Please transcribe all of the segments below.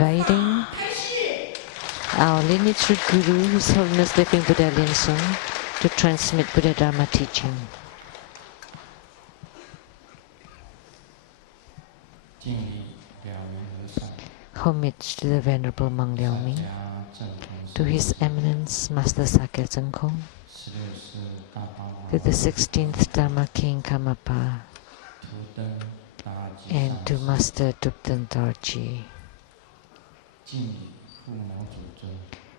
inviting our lineage root guru, His Holiness Living Buddha Lian to transmit Buddha Dharma teaching. Homage to the Venerable Monk Liao Ming, to His Eminence Master Sakya Tsang, to the 16th Dharma King Karmapa, and to Master Tupten Dorji.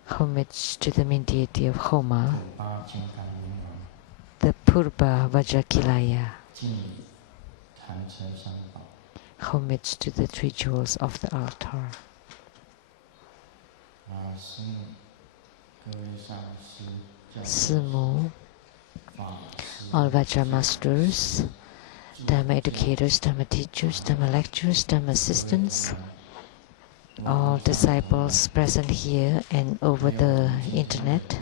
Homage to the main deity of Homa, the Purba Vajrakilaya. Homage to the three jewels of the altar. Simu, all Vajra masters, Dharma educators, Dharma teachers, Dharma lecturers, Dharma assistants, all disciples present here and over the internet,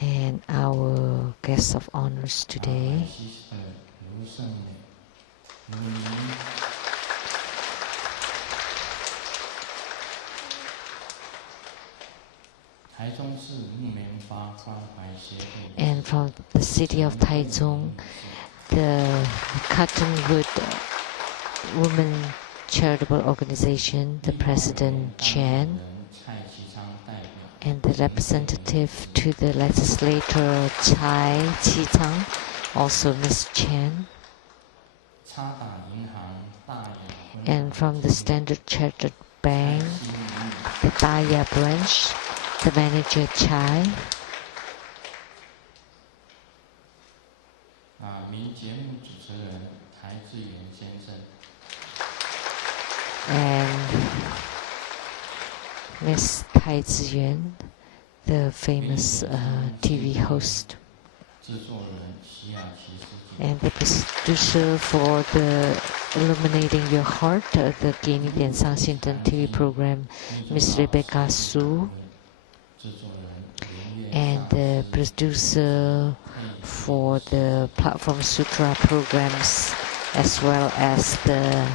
and our guests of honors today. And from the city of Taiwan, the Cottonwood Women Charitable Organization, the President Chen, and the representative to the legislator Tsang, also Ms. Chen, and from the Standard Chartered Bank, the Daya branch, the manager Chai, and Ms. Tai Ziyuan, the famous TV host, and the producer for the Illuminating Your Heart, the Geni Dian Sang Xinten TV program, Ms. Rebecca Su, and the producer for the Platform Sutra programs, as well as the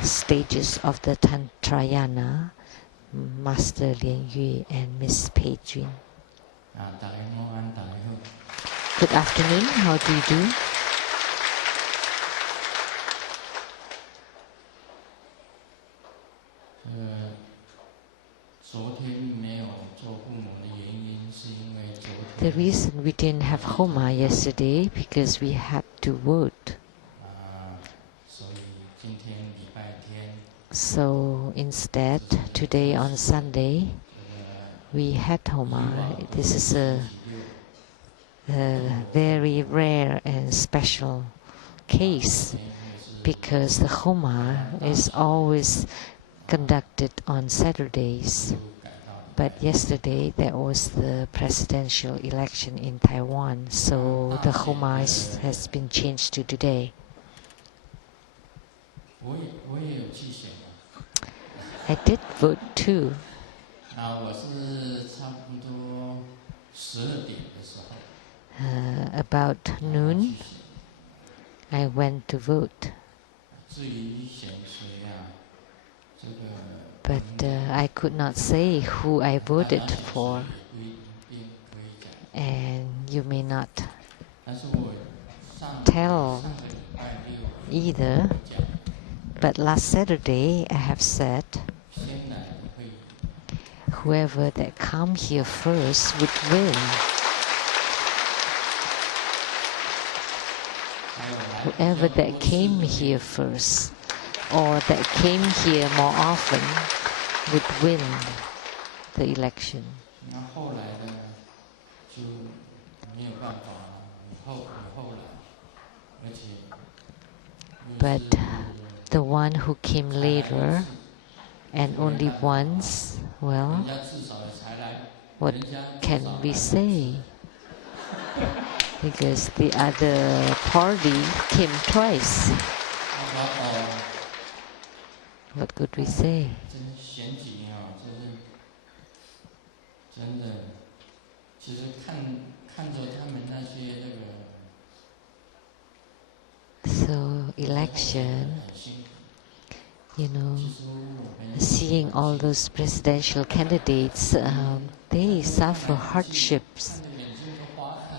stages of the Tantrayana, Master Lian Yu and Miss Pei Jun. Good afternoon, how do you do? The reason we didn't have Homa yesterday because we had to vote. So instead, today on Sunday, we had Homa. This is a very rare and special case because the Homa is always conducted on Saturdays. But yesterday there was the presidential election in Taiwan, so the Homa has been changed to today. I did vote too. About noon, I went to vote. But I could not say who I voted for, and you may not tell either. But last Saturday I have said whoever that come here first would win. Whoever that came here first or that came here more often would win the election. But the one who came later and only once, well, what can we say? Because the other party came twice. What could we say? So election you know, seeing all those presidential candidates, they suffer hardships.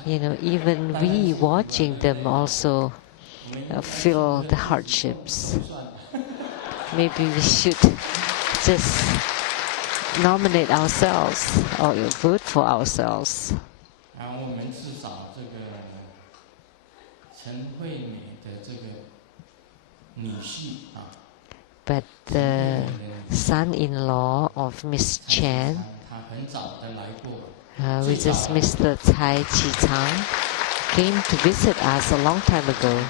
You know, even we watching them also feel the hardships. Maybe we should just nominate ourselves or vote for ourselves. But the son-in-law of Miss Chen, which is Mr. Tsang, came to visit us a long time ago.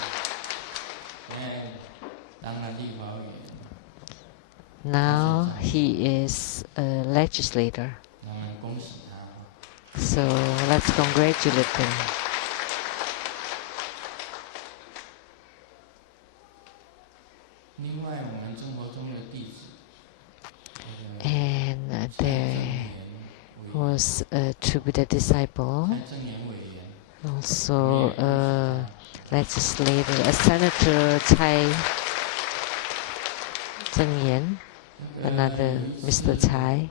Now he is a legislator. So let's congratulate him. And there was a True Buddha disciple, also a legislator, a senator, Sheng-yen, another Mr. Tsai.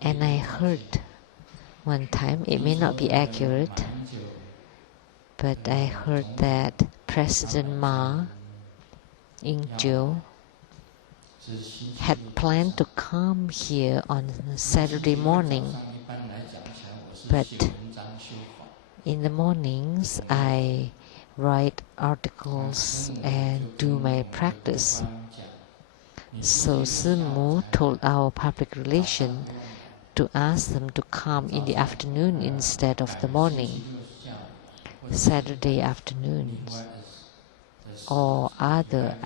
And I heard one time, it may not be accurate, but I heard that President Ma Ying-jeou had planned to come here on Saturday morning, but in the mornings I write articles and do my practice. So Simu told our public relation to ask them to come in the afternoon instead of the morning, Saturday afternoons, or other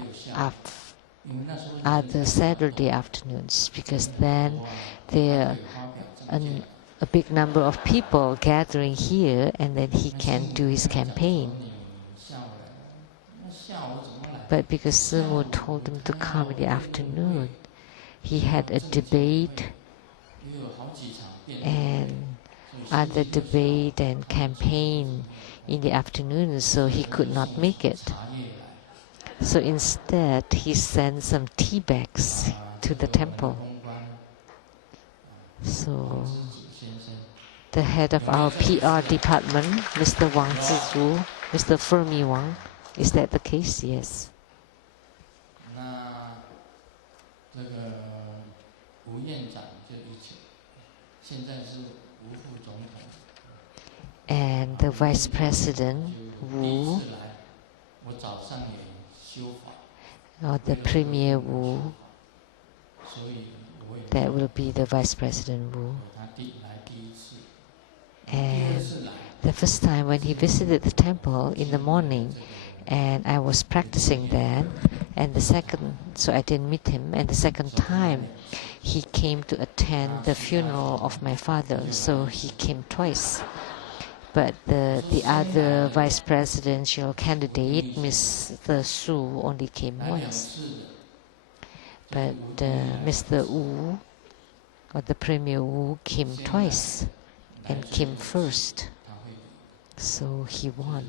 Saturday afternoons, because then there are a big number of people gathering here, and then he can do his campaign. But because Simu told him to come in the afternoon, he had a debate and other debate and campaign in the afternoon, so he could not make it. So instead, he sent some tea bags to the temple. So the head of our PR department, Mr. Wang Zizhu, Mr. Fermi Wang, is that the case? Yes. And the Vice President Wu, or the Premier Wu, that will be the Vice President Wu. And the first time when he visited the temple in the morning, and I was practicing then, and the second, so I didn't meet him, and the second time he came to attend the funeral of my father, so he came twice. But the other vice presidential candidate, Mr. Su, only came once. But Mr. Wu, or the Premier Wu, came twice and came first. So he won,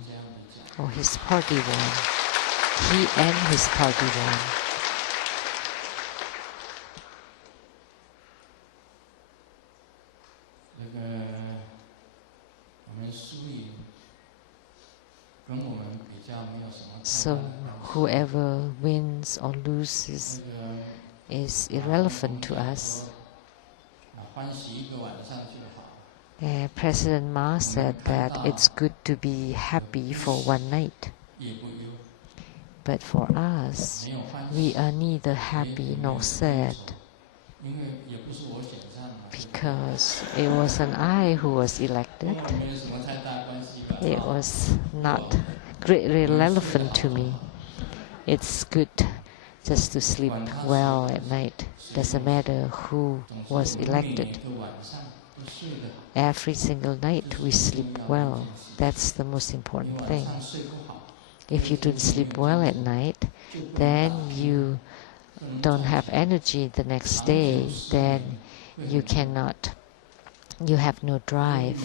or his party won. He and his party won. So whoever wins or loses is irrelevant to us. President Ma said that it's good to be happy for one night. But for us, we are neither happy nor sad, because it wasn't I who was elected. It was not greatly relevant to me. It's good just to sleep well at night. Doesn't matter who was elected. Every single night we sleep well. That's the most important thing. If you don't sleep well at night, then you don't have energy the next day. Then you have no drive.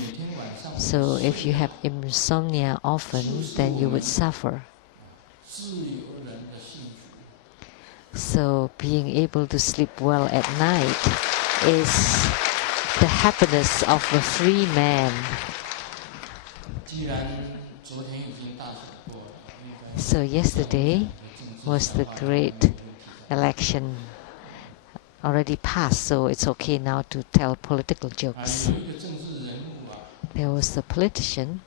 So if you have insomnia often, then you would suffer. So being able to sleep well at night is the happiness of a free man. So yesterday was the great election already passed, so it's okay now to tell political jokes. There was a politician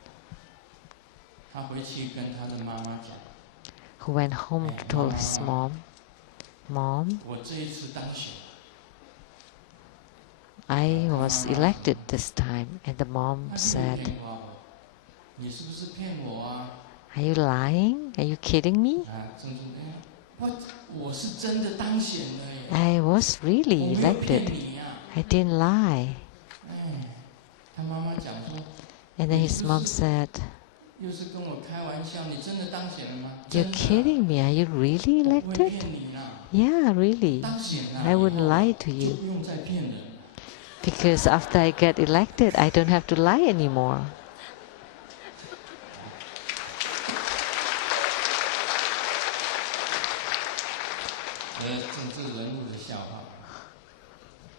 who went home to tell his mom, "Mom, I was elected this time." And the mom said, "Are you lying? Are you kidding me? I was really elected. I didn't lie." And then his mom said, "You're kidding me? Are you really elected?" "Yeah, really. I wouldn't lie to you. Because after I get elected, I don't have to lie anymore."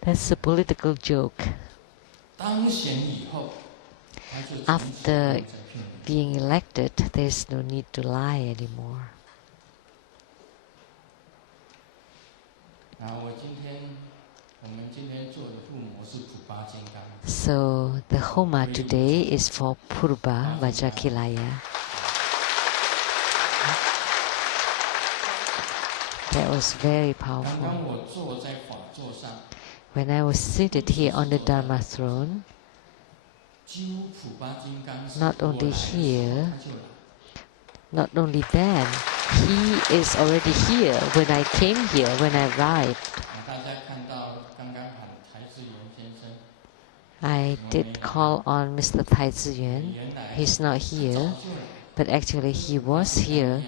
That's a political joke. After being elected, there's no need to lie anymore. So the Homa today is for Purba Vajrayana. That was very powerful. When I was seated here on the Dharma throne, not only here, not only then, he is already here when I came here, when I arrived. I did call on Mr. Tai Ziyuan. He's not here, but actually he was here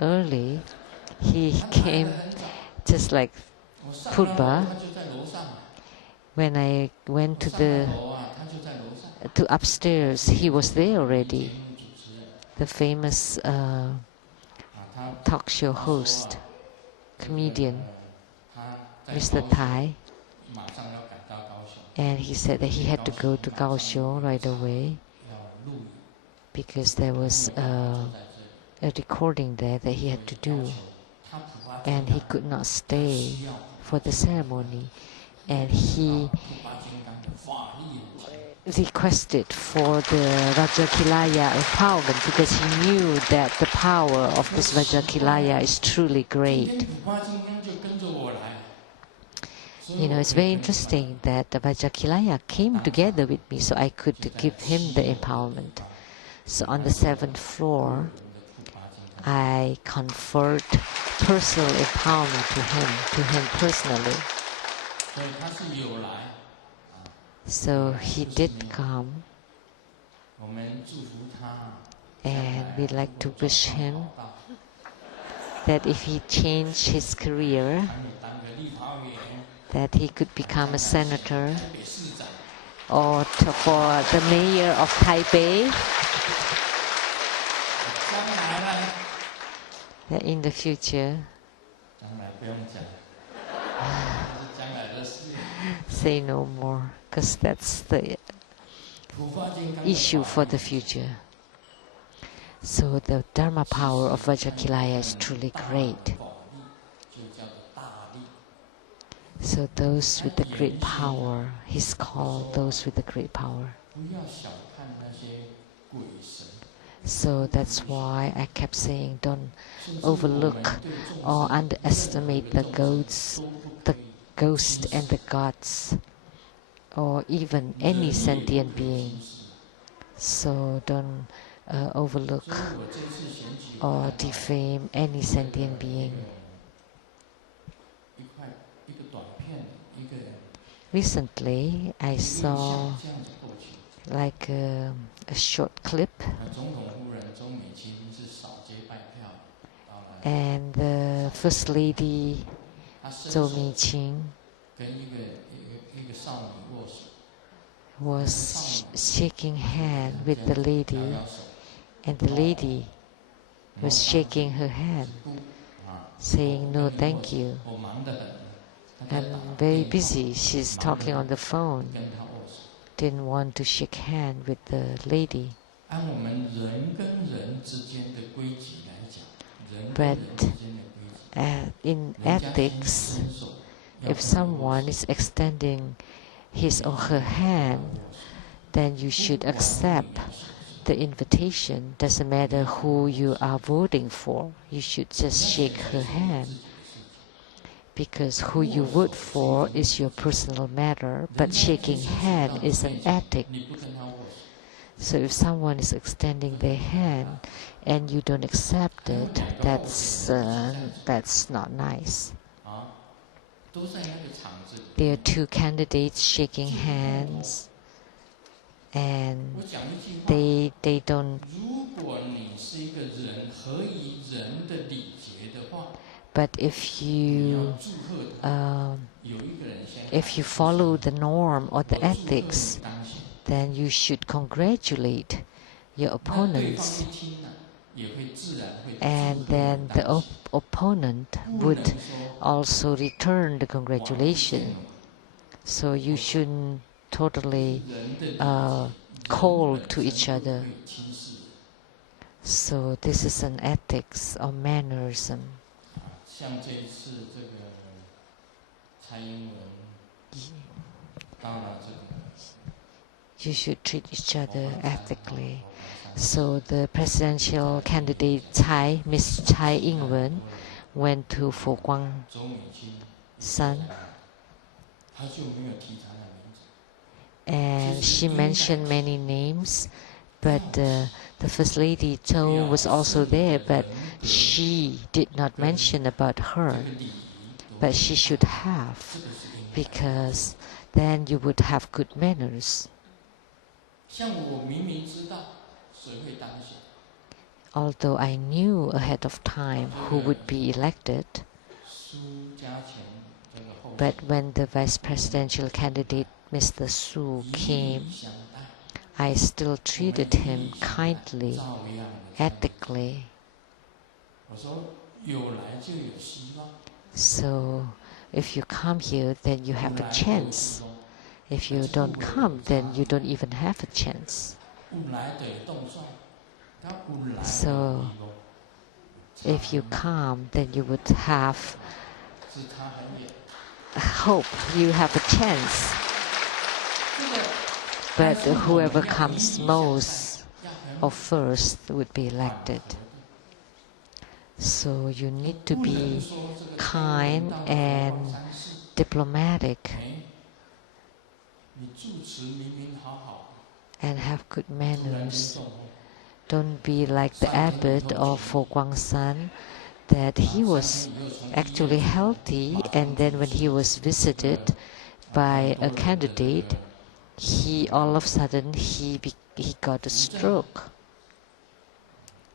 early. He came just like Purba. When I went to upstairs, he was there already. The famous talk show host, comedian, Mr. Tai. And he said that he had to go to Kaohsiung right away because there was a recording there that he had to do. And he could not stay for the ceremony. And he requested for the Vajrayana empowerment because he knew that the power of this Vajrayana is truly great. You know, it's very interesting that the Vajrayana came together with me so I could give him the empowerment. So on the 7th floor, I conferred personal empowerment to him personally. So he did come, and we'd like to wish him that if he changed his career, that he could become a senator or for the mayor of Taipei. That in the future, say no more, because that's the issue for the future. So the Dharma power of Vajrayana is truly great. So those with the great power, he's called those with the great power. So that's why I kept saying, don't overlook or underestimate the ghost and the gods, or even any sentient being. So don't overlook or defame any sentient being. Recently, I saw like a short clip, and the First Lady Zhou Miqing was shaking hand with the lady, and the lady was shaking her hand, saying, "No, thank you. I'm very busy." She's talking on the phone. Didn't want to shake hand with the lady. But in ethics, if someone is extending his or her hand, then you should accept the invitation. Doesn't matter who you are voting for. You should just shake her hand. Because who you vote for is your personal matter, but shaking hand is an ethic. So if someone is extending their hand and you don't accept it, that's not nice. There are two candidates shaking hands, and they don't. But if you follow the norm or the ethics, then you should congratulate your opponents, and then the opponent would also return the congratulation. So you shouldn't totally cold to each other. So this is an ethics or mannerism. You should treat each other ethically. So the presidential candidate Miss Tsai Ing-wen, went to Fo Guang San, and she mentioned many names, but the First Lady Zhou was also there, but she did not mention about her. But she should have, because then you would have good manners. Although I knew ahead of time who would be elected, but when the vice presidential candidate Mr. Su came, I still treated him kindly, ethically. So if you come here, then you have a chance. If you don't come, then you don't even have a chance. So if you come, then you would have hope, you have a chance. But whoever comes most or first would be elected. So you need to be kind and diplomatic and have good manners. Don't be like the abbot of Fo Guang San, that he was actually healthy, and then when he was visited by a candidate, all of a sudden he got a stroke,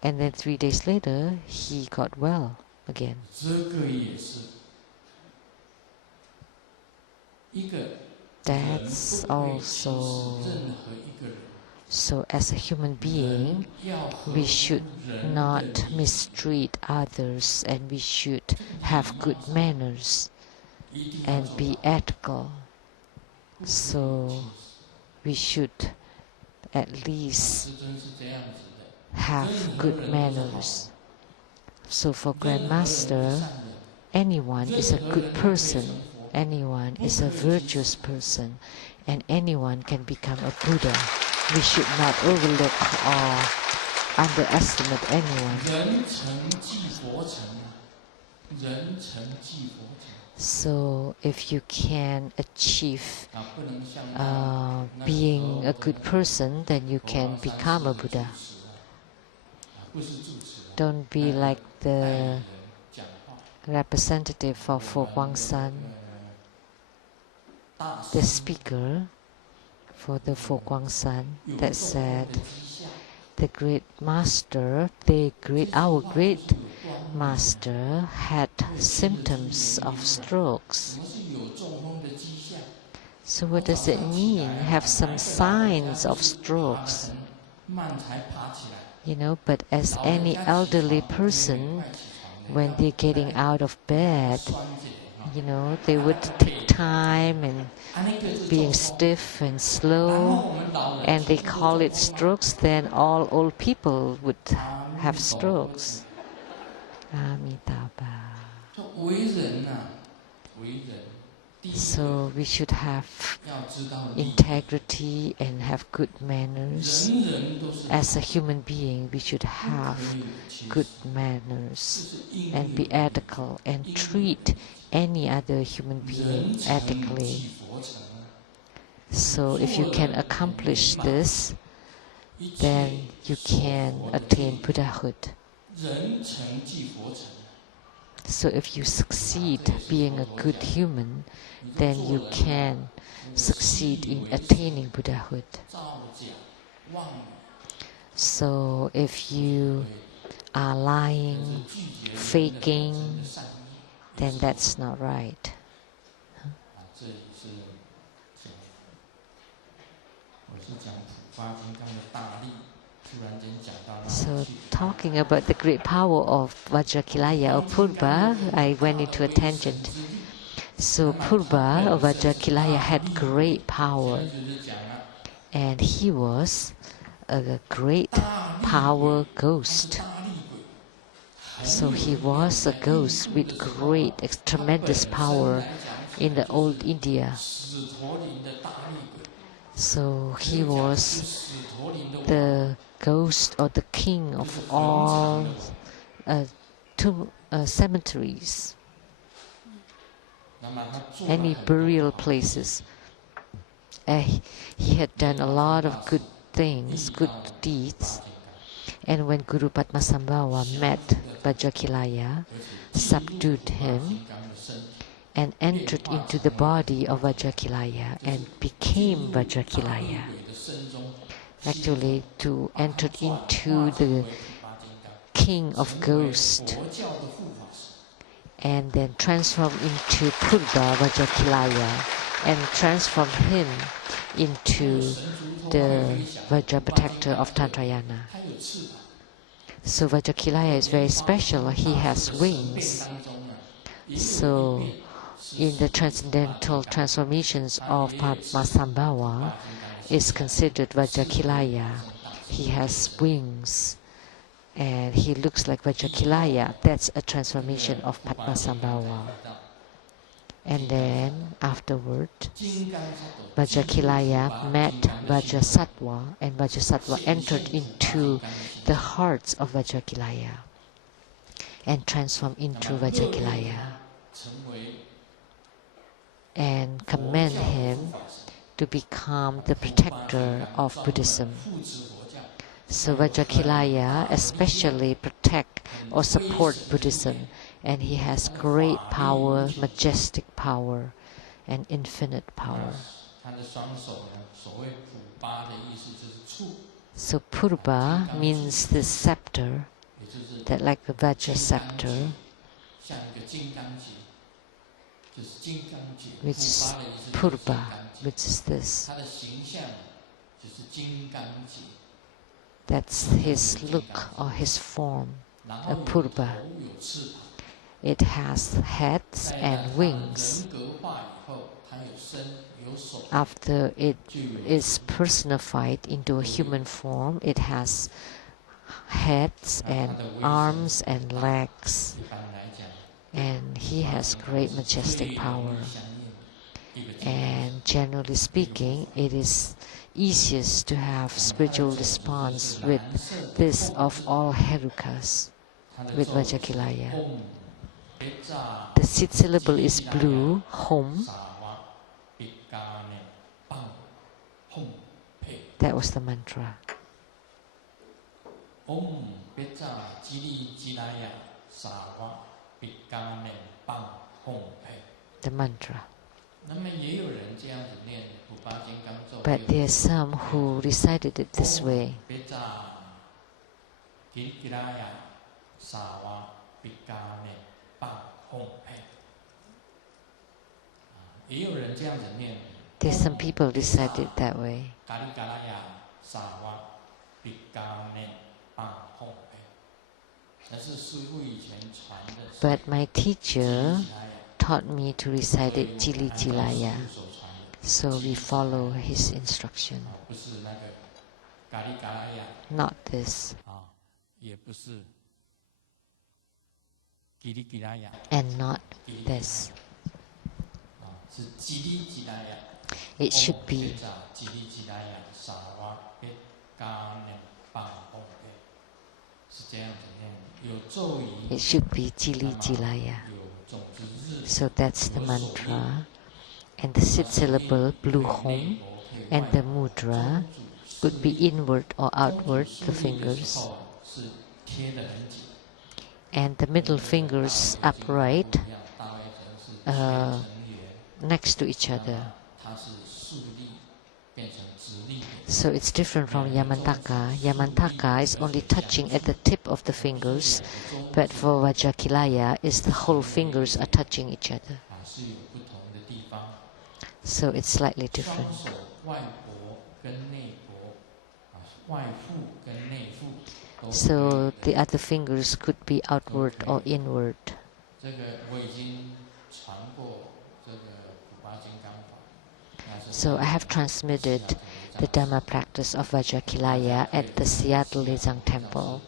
and then 3 days later he got well again. That's also. So as a human being, we should not mistreat others, and we should have good manners and be ethical. So we should at least have good manners. So for Grandmaster, anyone is a good person, anyone is a virtuous person, and anyone can become a Buddha. We should not overlook or underestimate anyone. So if you can achieve being a good person, then you can become a Buddha. Don't be like the representative of Fo Guang San, the speaker for the Fo Guang San, that said, the great master, our great master had symptoms of strokes. So what does it mean? Have some signs of strokes. But as any elderly person, when they're getting out of bed, they would take time and being stiff and slow, and they call it strokes. Then all old people would have strokes. Amitabha. So we should have integrity and have good manners. As a human being, we should have good manners and be ethical and treat any other human being ethically. So if you can accomplish this, then you can attain Buddhahood. So if you succeed being a good human, then you can succeed in attaining Buddhahood. So if you are lying, faking, then that's not right. So talking about the great power of Vajrakilaya or Purba, I went into a tangent. So Purba or Vajrakilaya had great power, and he was a great power ghost. So he was a ghost with great, tremendous power in the old India. So he was the ghost or the king of all cemeteries, any burial places. He had done a lot of good things, good deeds. And when Guru Padmasambhava met Vajrakilaya, subdued him, and entered into the body of Vajrakilaya and became Vajrakilaya. Actually, to enter into the king of ghosts and then transform into Purba Vajrakilaya and transform him into the Vajra protector of Tantrayana. So Vajrakilaya is very special. He has wings. So in the transcendental transformations of Padmasambhava is considered Vajrakilaya. He has wings and he looks like Vajrakilaya. That's a transformation of Padmasambhava. And then afterward, Vajrakilaya met Vajrasattva, and Vajrasattva entered into the hearts of Vajrakilaya and transformed into Vajrakilaya and command him to become the protector of Buddhism. So Vajrakilaya especially protect or support Buddhism, and he has great power, majestic power, and infinite power. So Purba means the scepter, that like the Vajra scepter, which is Purba, which is this. That's his look or his form, a Purba. It has heads and wings. After it is personified into a human form, it has heads and arms and legs. And he has great majestic power. And generally speaking, it is easiest to have spiritual response with this of all Herukas, with Vajrakilaya. The seed syllable is blue, hom. That was the mantra. The mantra. But there are some who recited it this way. There's some people recite it that way. But my teacher taught me to recite it Jili Jilaya. So we follow his instruction. Not this. And not this. It should be Jili Jilaya. So that's the mantra. And the 6th syllable, blue home, and the mudra could be inward or outward, the fingers. And the middle fingers upright, next to each other. So it's different from Yamantaka. Yamantaka is only touching at the tip of the fingers, but for Vajrakilaya, the whole fingers are touching each other. So it's slightly different. So the other fingers could be outward or inward. So I have transmitted the Dharma practice of Vajrakilaya at the Seattle Lezang Temple.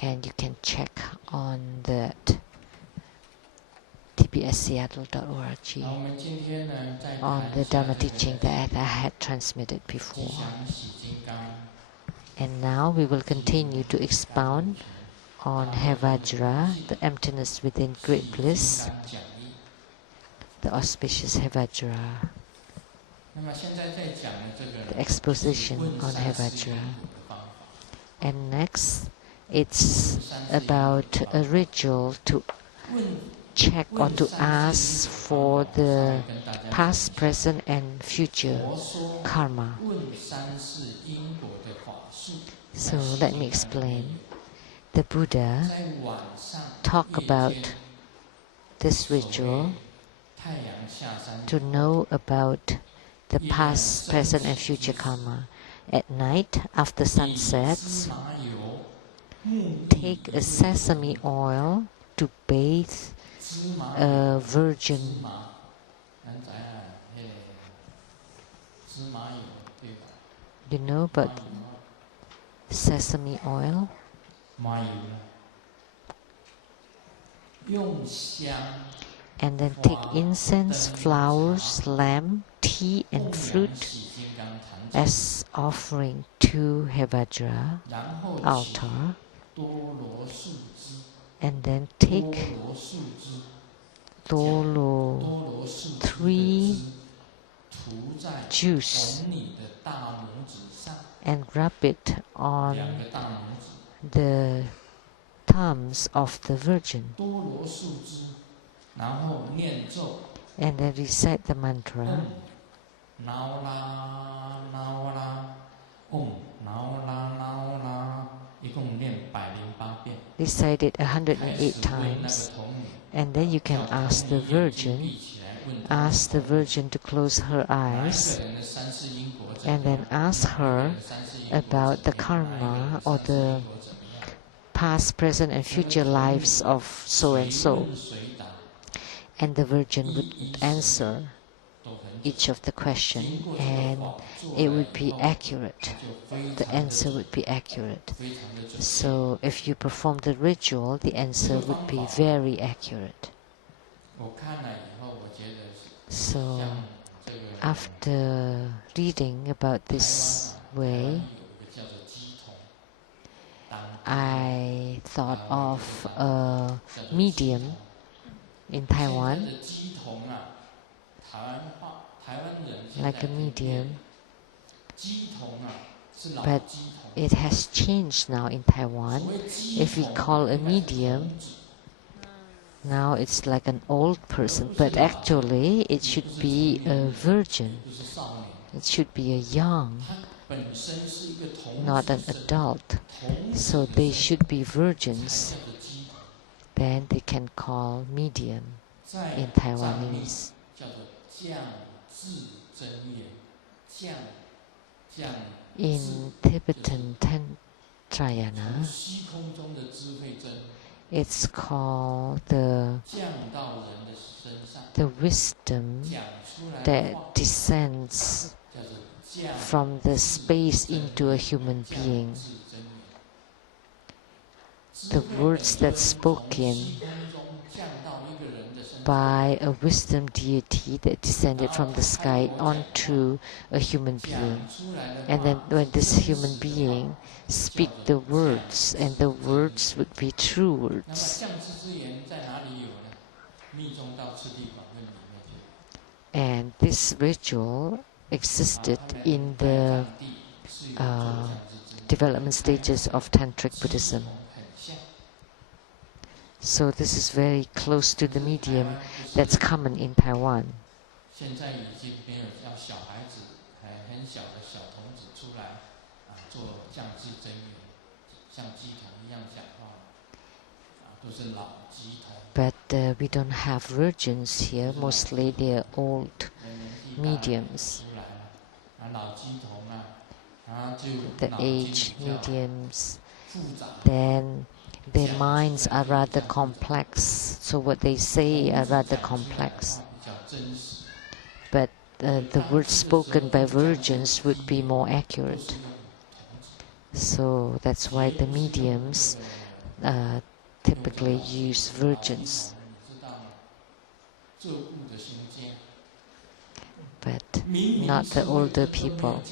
And you can check on that tbsseattle.org on the Dharma teaching that I had transmitted before. And now we will continue to expound on Hevajra, the emptiness within great bliss, the auspicious Hevajra, the exposition on Hevajra. And next, it's about a ritual to check or to ask for the past, present, and future karma. So let me explain. The Buddha talked about this ritual to know about the past, present, and future karma. At night, after sunset, take a sesame oil to bathe a virgin. You know about sesame oil? And then take incense, flowers, lamb, tea, and fruit as offering to Hevajra altar. And then take Dolo 3 juice and rub it on the thumbs of the virgin. And then recite the mantra. Recite it 108 times. And then you can ask the virgin to close her eyes, and then ask her about the karma or the past, present, and future lives of so and so. And the virgin would answer each of the questions, and it would be accurate. The answer would be accurate. So if you perform the ritual, the answer would be very accurate. So after reading about this way, I thought of a medium in Taiwan, like a medium, but it has changed now in Taiwan. If we call a medium, now it's like an old person, but actually it should be a virgin. It should be a young, not an adult. So they should be virgins. Then they can call medium in Taiwanese. In Tibetan Vajrayana. It's called the wisdom that descends from the space into a human being. The words that's spoken by a wisdom deity that descended from the sky onto a human being. And then when this human being speak the words, and the words would be true words. And this ritual existed in the development stages of Tantric Buddhism. So this is very close to the medium that's common in Taiwan. But we don't have virgins here. Mostly they're old mediums. The age mediums. Then their minds are rather complex, so what they say are rather complex. But the words spoken by virgins would be more accurate. So that's why the mediums typically use virgins. But not the older people.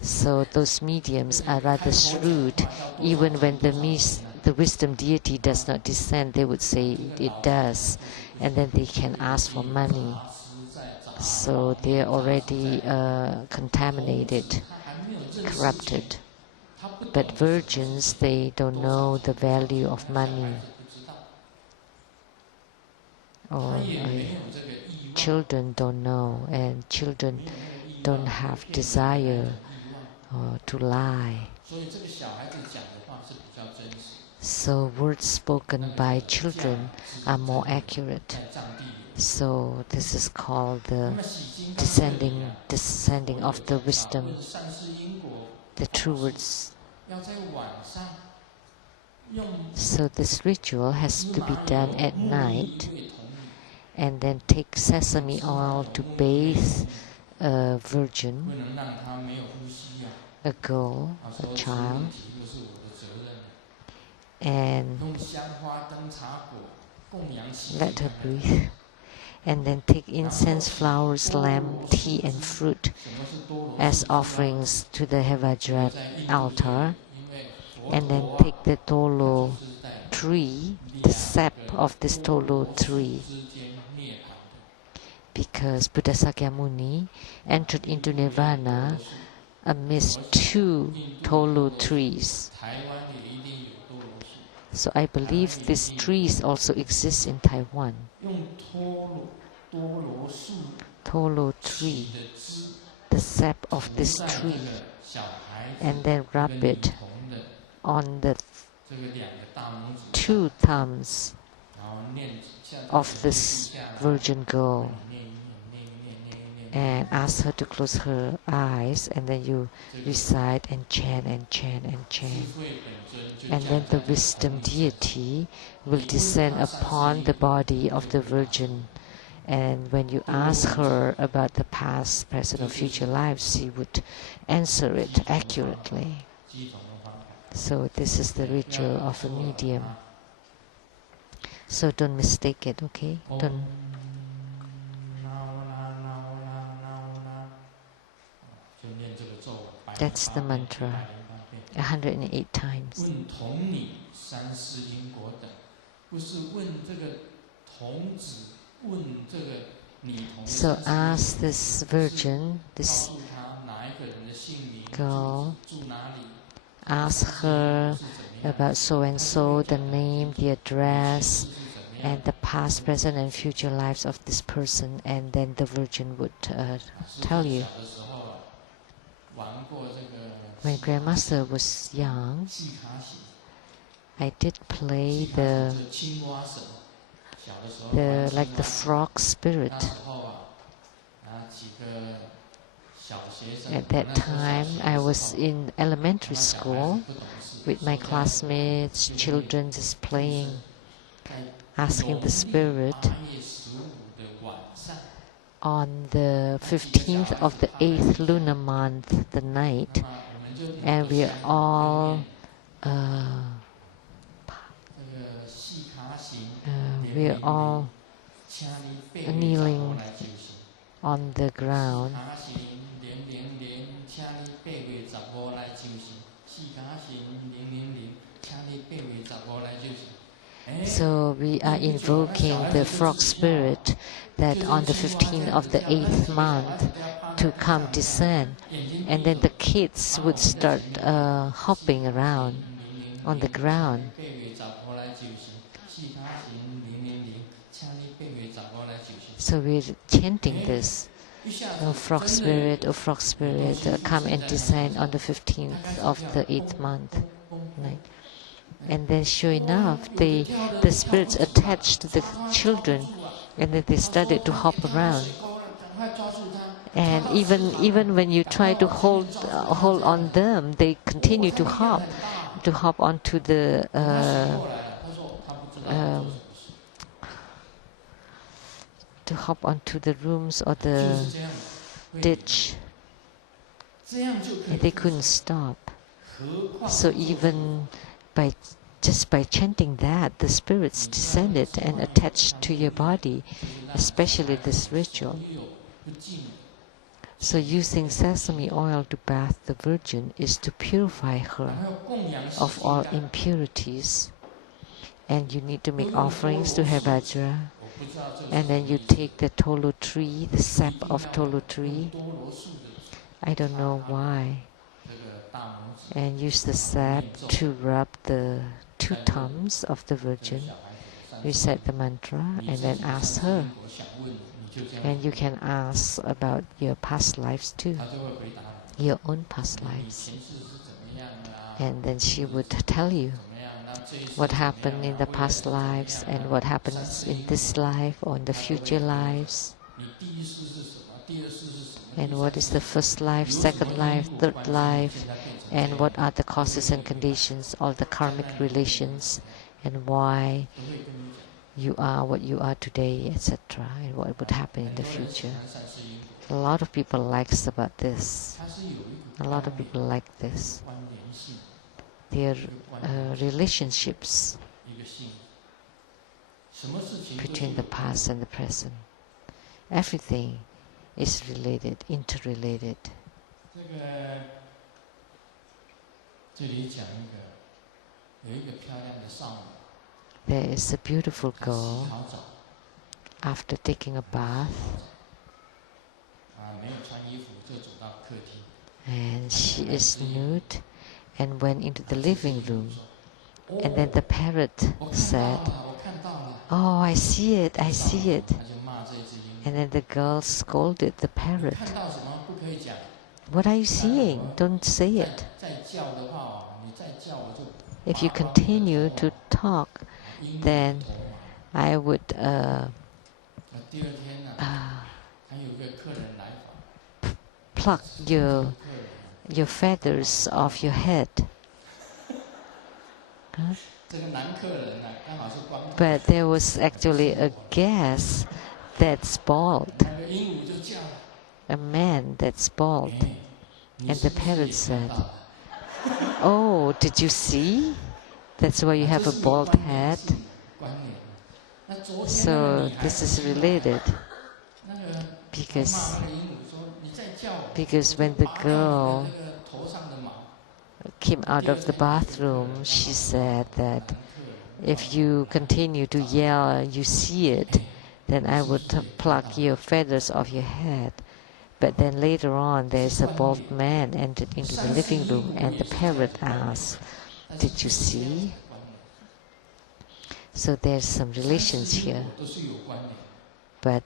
So those mediums are rather shrewd. Even when the wisdom deity does not descend, they would say it does. And then they can ask for money. So they are already contaminated, corrupted. But virgins, they don't know the value of money. Or children don't know, and children don't have desire to lie. So words spoken by children are more accurate. So this is called the descending of the wisdom, the true words. So this ritual has to be done at night, and then take sesame oil to bathe a virgin, a girl, a child, and let her breathe. And then take incense, flowers, lamb, tea, and fruit as offerings to the Hevajra altar. And then take the tolo tree, the sap of this tolo tree. Because Buddha Sakyamuni entered into nirvana amidst 2 tolo trees. So I believe these trees also exist in Taiwan. Tolo tree, the sap of this tree, and then rub it on the 2 thumbs of this virgin girl, and ask her to close her eyes, and then you recite and chant and chant and chant. And then the wisdom deity will descend upon the body of the virgin. And when you ask her about the past, present, or future lives, she would answer it accurately. So this is the ritual of a medium. So don't mistake it, okay? Don't. That's the mantra, 108 times. So ask this virgin, this girl, ask her about so and so, the name, the address, and the past, present, and future lives of this person, and then the virgin would tell you. When Grandmaster was young, I did play the like the frog spirit. At that time, I was in elementary school with my classmates, children just playing, asking the spirit. On the 15th of the 8th lunar month, the night, and we are all kneeling on the ground. So we are invoking the frog spirit that on the 15th of the 8th month to come descend, and then the kids would start hopping around on the ground. So we're chanting this, "Oh frog spirit, come and descend on the 15th of the 8th month night." And then sure enough, the spirits attached to the children, and then they started to hop around. And even when you try to hold on them, they continue to hop onto the rooms or the ditch. And they couldn't stop. So even just by chanting that, the spirits descended and attached to your body, especially this ritual. So using sesame oil to bath the virgin is to purify her of all impurities. And you need to make offerings to Hevajra. And then you take the tolo tree, the sap of tolo tree. I don't know why. And use the sap to rub the 2 thumbs of the Virgin. Recite the mantra and then ask her. And you can ask about your past lives too, your own past lives. And then she would tell you what happened in the past lives and what happens in this life or in the future lives. And what is the first life, second life, third life, and what are the causes and conditions, all the karmic relations, and why you are what you are today, etc., and what would happen in the future. A lot of people likes about this. A lot of people like this. Their relationships between the past and the present. Everything is related, interrelated. There is a beautiful girl after taking a bath, and she is nude and went into the living room, and then the parrot said, "Oh, I see it, I see it." And then the girl scolded the parrot. "What are you seeing? Don't say it. If you continue to talk, then I would pluck your feathers off your head." Huh? But there was actually a guest that's bald, a man that's bald. And the parrot said, "Oh, did you see? That's why you have a bald head." So this is related because when the girl came out of the bathroom, she said that if you continue to yell, "You see it," then I would pluck your feathers off your head. But then later on, there's a bald man entered into the living room, and the parrot asked, "Did you see?" So there's some relations here. But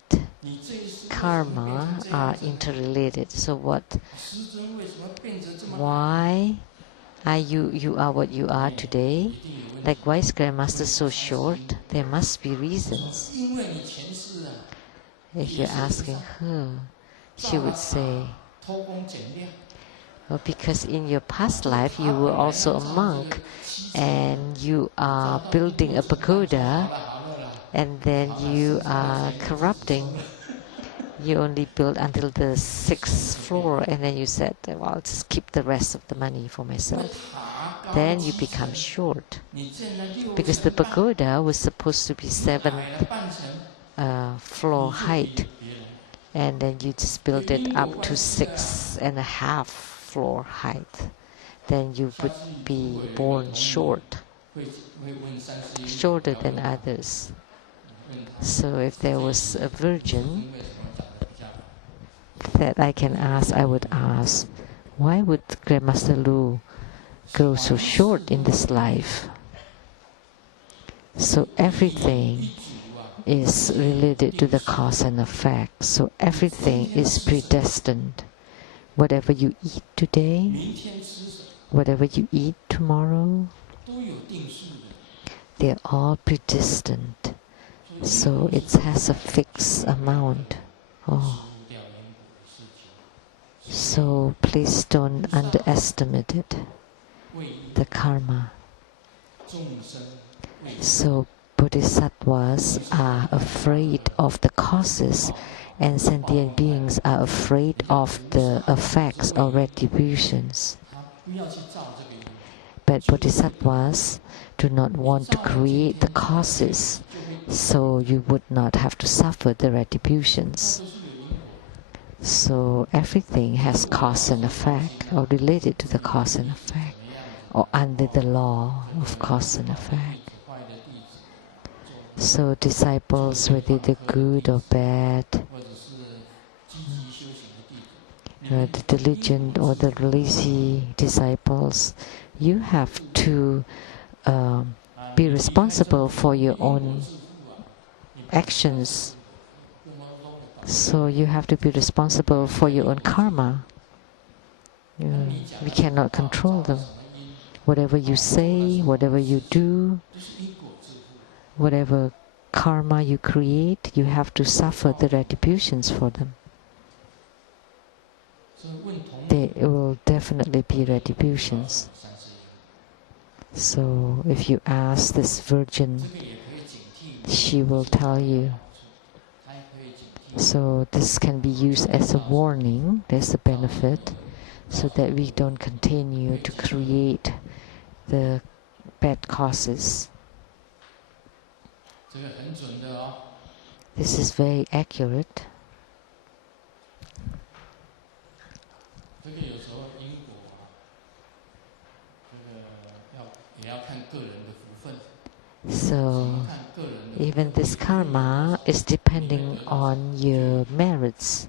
karma are interrelated. So why are you are what you are today? Like, why is Grandmaster so short? There must be reasons. If you're asking her, she would say, Well, because in your past life you were also a monk and you are building a pagoda and then you are corrupting. You only build until the 6th floor and then you said, well, I'll just keep the rest of the money for myself. Then you become short. Because the pagoda was supposed to be 7th floor height. And then you just build it up to 6.5 floor height. Then you would be born short, shorter than others. So if there was a virgin that I can ask, I would ask, why would Grandmaster Lu grow so short in this life? So everything is related to the cause and effect. So everything is predestined. Whatever you eat today, whatever you eat tomorrow, they're all predestined. So it has a fixed amount. Oh. So please don't underestimate it, the karma. So Bodhisattvas are afraid of the causes and sentient beings are afraid of the effects or retributions. But Bodhisattvas do not want to create the causes, so you would not have to suffer the retributions. So everything has cause and effect, or related to the cause and effect, or under the law of cause and effect. So disciples, whether they're good or bad, the diligent or the lazy disciples, you have to be responsible for your own actions. So you have to be responsible for your own karma. We cannot control them. Whatever you say, whatever you do, whatever karma you create, you have to suffer the retributions for them. There will definitely be retributions. So if you ask this virgin, she will tell you. So this can be used as a warning, there's a benefit, so that we don't continue to create the bad causes. This is very accurate. So even this karma is depending on your merits.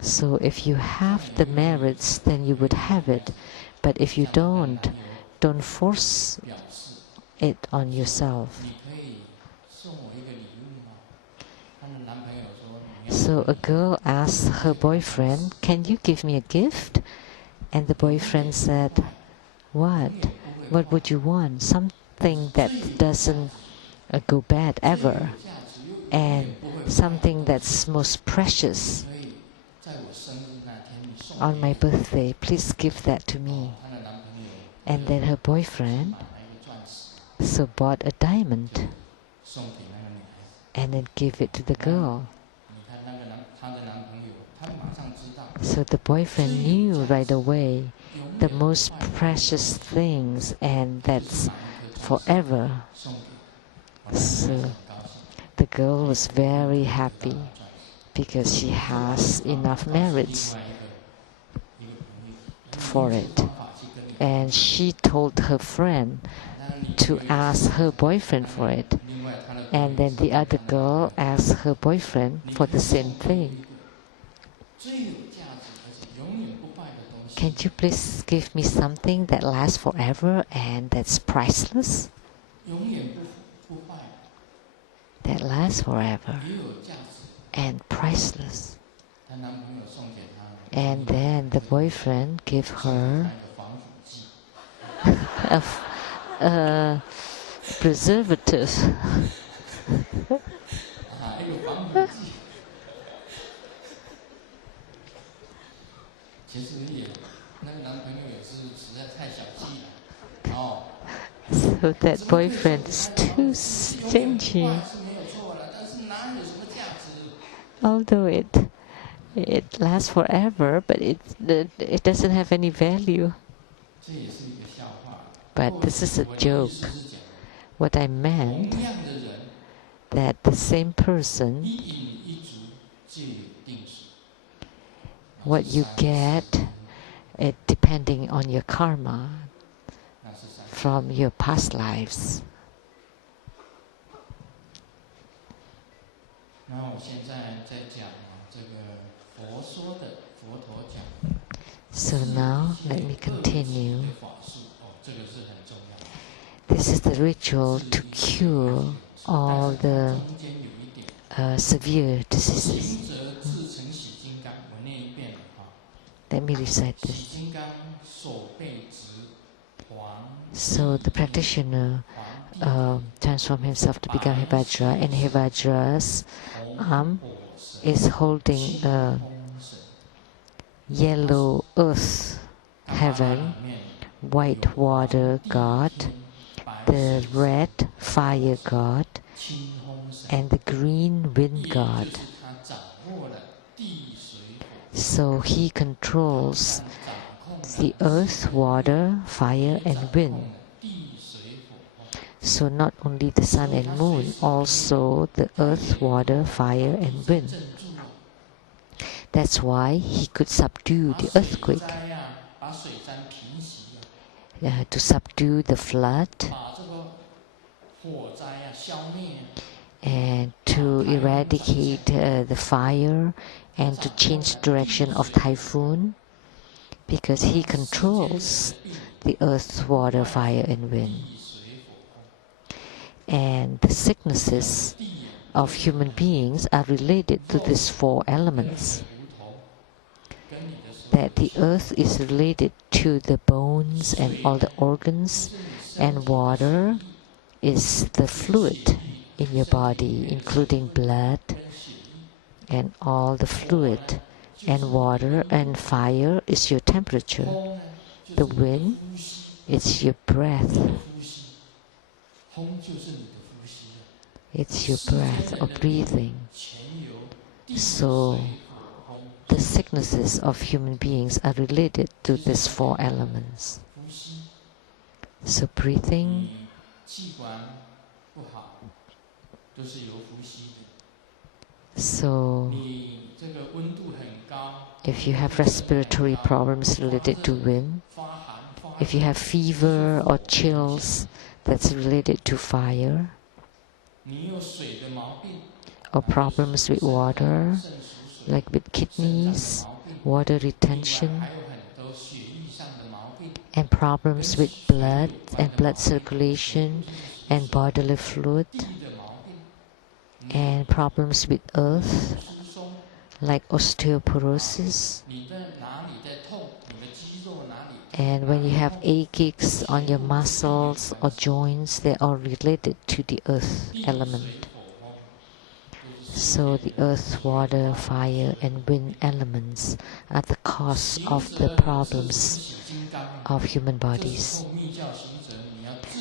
So if you have the merits, then you would have it. But if you don't force it on yourself. So a girl asked her boyfriend, "Can you give me a gift?" And the boyfriend said, "What? What would you want? Something that doesn't go bad ever, and something that's most precious. On my birthday, please give that to me." And then her boyfriend so bought a diamond and then gave it to the girl. So the boyfriend knew right away the most precious things, and that's forever. So the girl was very happy because she has enough merits for it. And she told her friend to ask her boyfriend for it. And then the other girl asked her boyfriend for the same thing. "Can you please give me something that lasts forever and that's priceless?" That lasts forever and priceless. And then the boyfriend gave her a preservative. So that boyfriend is too stingy. Although it lasts forever, but it doesn't have any value. But this is a joke. What I meant, that the same person, what you get, it depending on your karma from your past lives. So now let me continue. This is the ritual to cure all the severe diseases. Let me recite this. So the practitioner transforms himself to become Hevajra, and Hevajra's arm is holding a yellow earth heaven, white water god, the red fire god, and the green wind god. So he controls the earth, water, fire, and wind. So not only the sun and moon, also the earth, water, fire, and wind. That's why he could subdue the earthquake, to subdue the flood, and to eradicate the fire, and to change the direction of typhoon, because he controls the earth, water, fire, and wind. And the sicknesses of human beings are related to these four elements. That the earth is related to the bones and all the organs, and water is the fluid in your body, including blood and all the fluid, and water and fire is your temperature. The wind is your breath. It's your breath or breathing. So the sicknesses of human beings are related to these four elements. So breathing, so if you have respiratory problems related to wind, if you have fever or chills, that's related to fire, or problems with water, like with kidneys, water retention, and problems with blood and blood circulation and bodily fluid, and problems with earth, like osteoporosis. And when you have aches on your muscles or joints, they are related to the earth element. So the earth, water, fire, and wind elements are the cause of the problems of human bodies.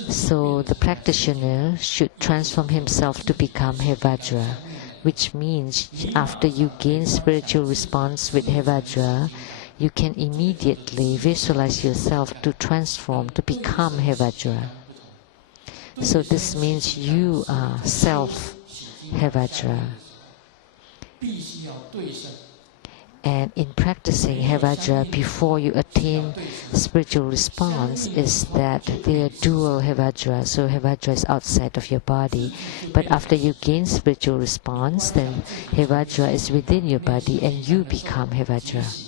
So the practitioner should transform himself to become Hevajra, which means after you gain spiritual response with Hevajra, you can immediately visualize yourself to transform, to become Hevajra. So this means you are self-Hevajra. And in practicing Hevajra before you attain spiritual response is that they are dual Hevajra. So Hevajra is outside of your body. But after you gain spiritual response, then Hevajra is within your body and you become Hevajra.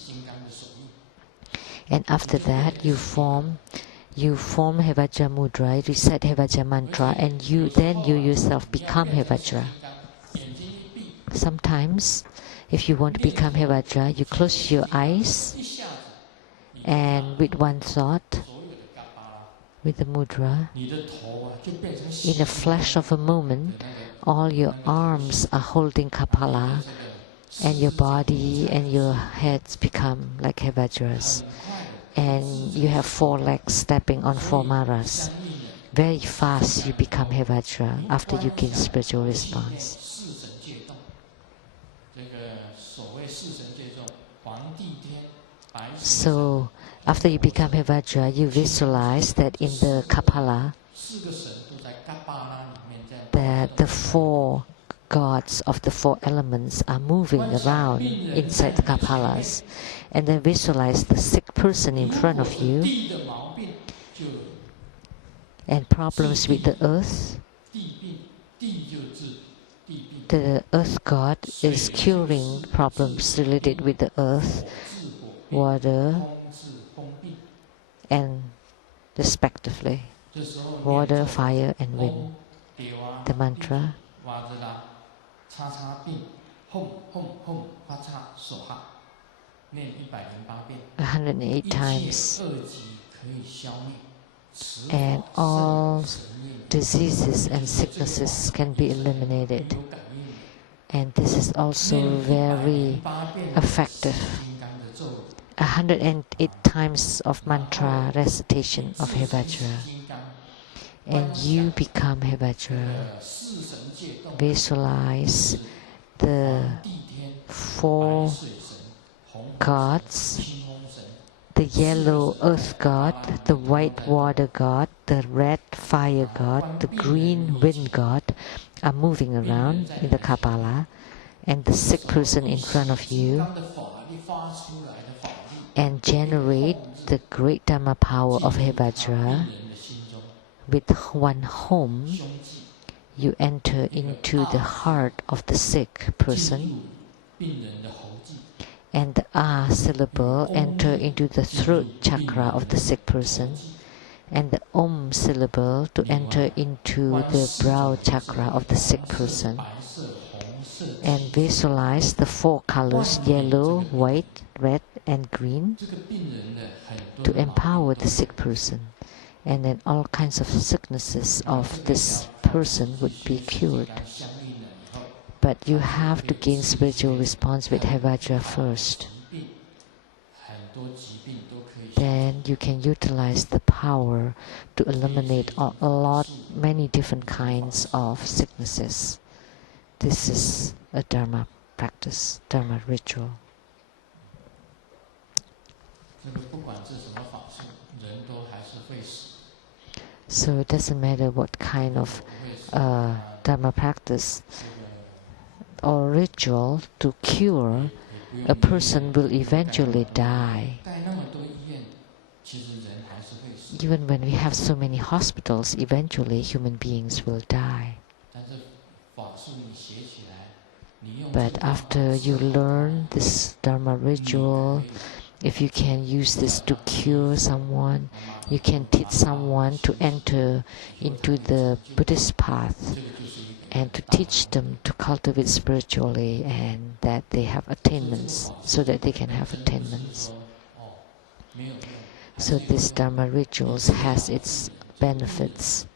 And after that, you form Hevajra mudra, recite Hevajra mantra, and then you yourself become Hevajra. Sometimes, if you want to become Hevajra, you close your eyes, and with one thought, with the mudra, in a flash of a moment, all your arms are holding Kapala, and your body and your heads become like Hevajras. And you have 4 legs stepping on 4 maras. Very fast you become Hevajra after you gain spiritual response. So after you become Hevajra, you visualize that in the Kapala, that the 4 gods of the 4 elements are moving around inside the Kapalas. And then visualize the sick person in front of you and problems with the earth. The earth god is curing problems related with the earth, water, and respectively, water, fire, and wind. The mantra. 108 times, and all diseases and sicknesses can be eliminated. And this is also very effective. 108 times of mantra recitation of Hevajra, and you become Hevajra. Visualize the 4 gods, the yellow earth god, the white water god, the red fire god, the green wind god are moving around in the Kapala, and the sick person in front of you, and generate the great Dharma power of Hevajra. With 1 home, you enter into the heart of the sick person, and the A syllable enter into the throat chakra of the sick person, and the Om syllable to enter into the brow chakra of the sick person. And visualize the 4 colors, yellow, white, red, and green, to empower the sick person. And then all kinds of sicknesses of this person would be cured. But you have to gain spiritual response with Hevajra first. Then you can utilize the power to eliminate many different kinds of sicknesses. This is a Dharma practice, Dharma ritual. So it doesn't matter what kind of Dharma practice or ritual to cure, a person will eventually die. Even when we have so many hospitals, eventually human beings will die. But after you learn this Dharma ritual, if you can use this to cure someone, you can teach someone to enter into the Buddhist path and to teach them to cultivate spiritually, and that they have attainments, so that they can have attainments. So this Dharma rituals has its benefits.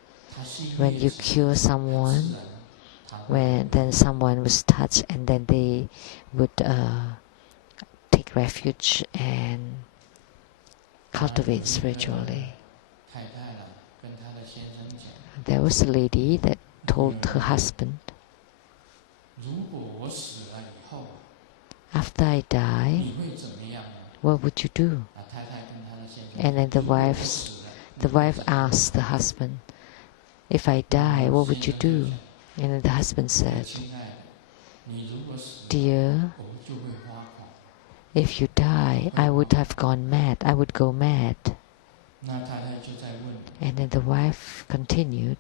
When you cure someone, then someone was touched, and then they would take refuge and cultivate spiritually. There was a lady that told her husband, "After I die, what would you do?" And then the wife asked the husband, "If I die, what would you do?" And then the husband said, "Dear, if you die, I would have gone mad. I would go mad." And then the wife continued,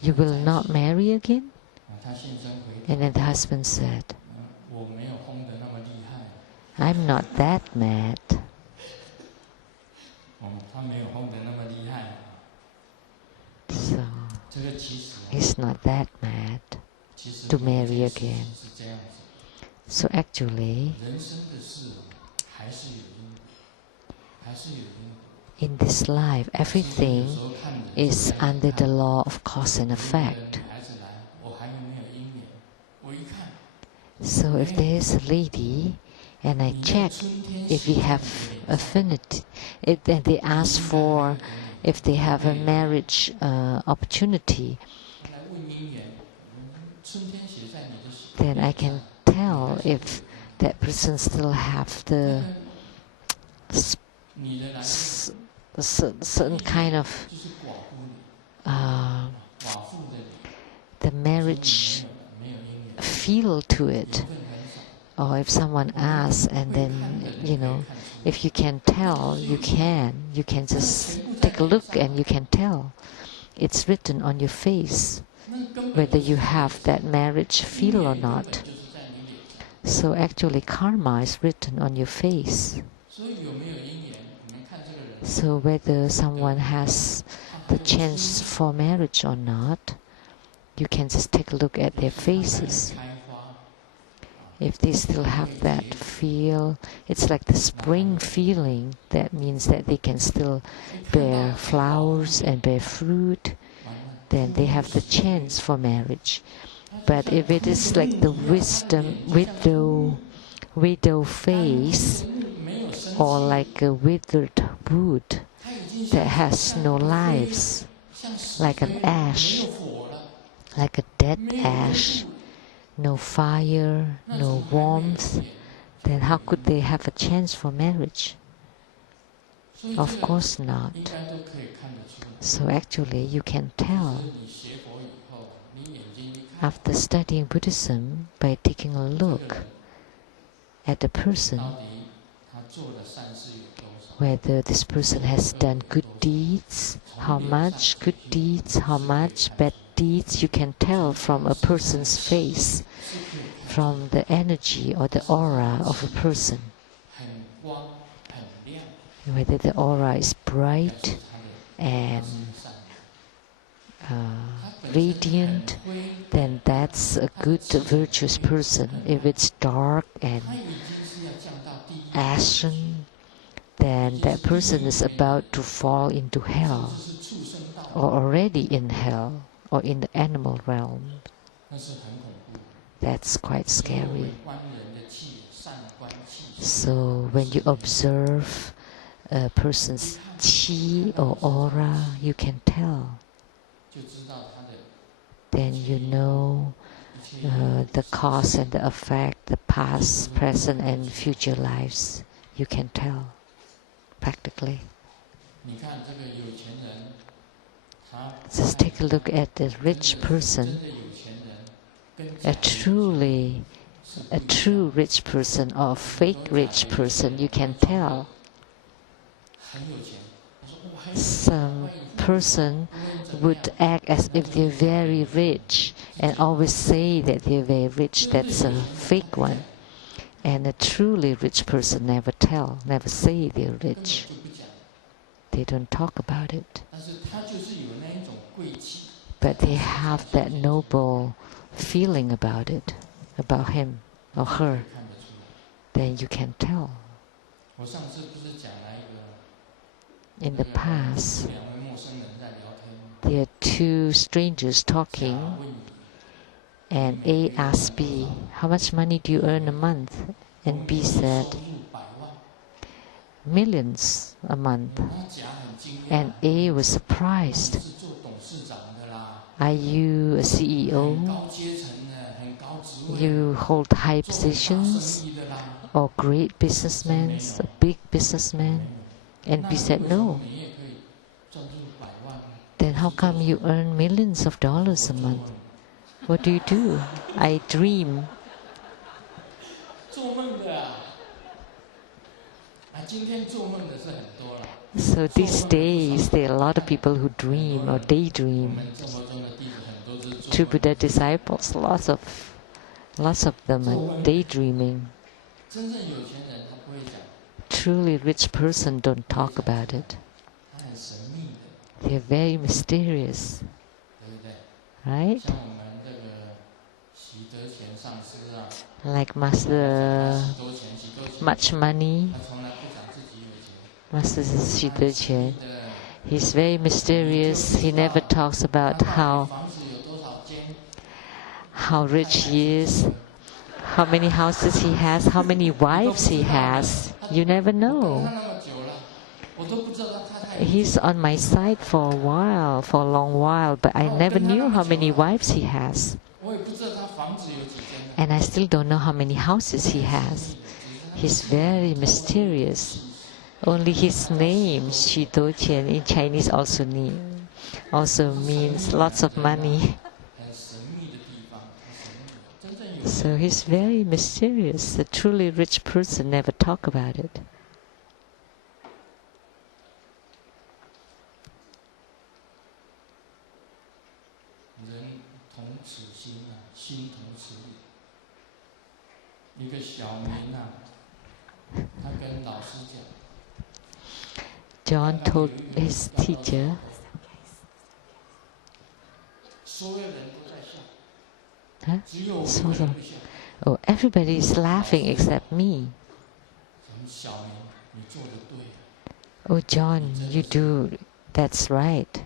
"You will not marry again?" And then the husband said, "I'm not that mad." So he's not that mad to marry again. So actually, in this life, everything is under the law of cause and effect. So if there is a lady, and I check if we have affinity, and they ask for if they have a marriage opportunity, then I can tell if that person still have the certain kind of the marriage feel to it. Or if someone asks, and then, if you can tell, you can just take a look and you can tell. It's written on your face whether you have that marriage feel or not. So actually karma is written on your face. So whether someone has the chance for marriage or not, you can just take a look at their faces. If they still have that feel, it's like the spring feeling. That means that they can still bear flowers and bear fruit. Then they have the chance for marriage. But if it is like the widow face, or like a withered wood that has no lives, like an ash, like a dead ash, no fire, no warmth, then how could they have a chance for marriage? Of course not. So actually you can tell after studying Buddhism by taking a look at the person, whether this person has done good deeds, how much good deeds, how much bad deeds. You can tell from a person's face, from the energy or the aura of a person. Whether the aura is bright and radiant, then that's a good virtuous person. If it's dark and ashen, then that person is about to fall into hell, or already in hell, or in the animal realm. That's quite scary. So when you observe a person's qi or aura, you can tell. Then you know the cause and the effect, the past, present, and future lives. You can tell practically. Just take a look at the rich person, a true rich person or a fake rich person. You can tell. Some person would act as if they're very rich and always say that they're very rich. That's a fake one. And a truly rich person never say they're rich. They don't talk about it. But they have that noble feeling about it, about him or her. Then you can tell. In the past, there are two strangers talking, and A asked B, "How much money do you earn a month?" And B said, "Millions a month." And A was surprised. "Are you a CEO? You hold high positions? Or great businessmen, a big businessman?" And B said, "No." "Then how come you earn millions of dollars a month?" "What do you do?" "I dream." So these days there are a lot of people who dream or daydream. True Buddha disciples, lots of them are daydreaming. Truly rich person don't talk about it. They are very mysterious, right? Like Master, much money, Master Shidōchen. He's very mysterious. He never talks about how rich he is, how many houses he has, how many wives he has. You never know. He's on my side for a while, for a long while, but I never knew how many wives he has. And I still don't know how many houses he has. He's very mysterious. Only his name, Shidōchen, in Chinese also means lots of money. So he's very mysterious. The truly rich person never talk about it. John told his teacher, oh, everybody is laughing except me. Oh, John, you do, that's right.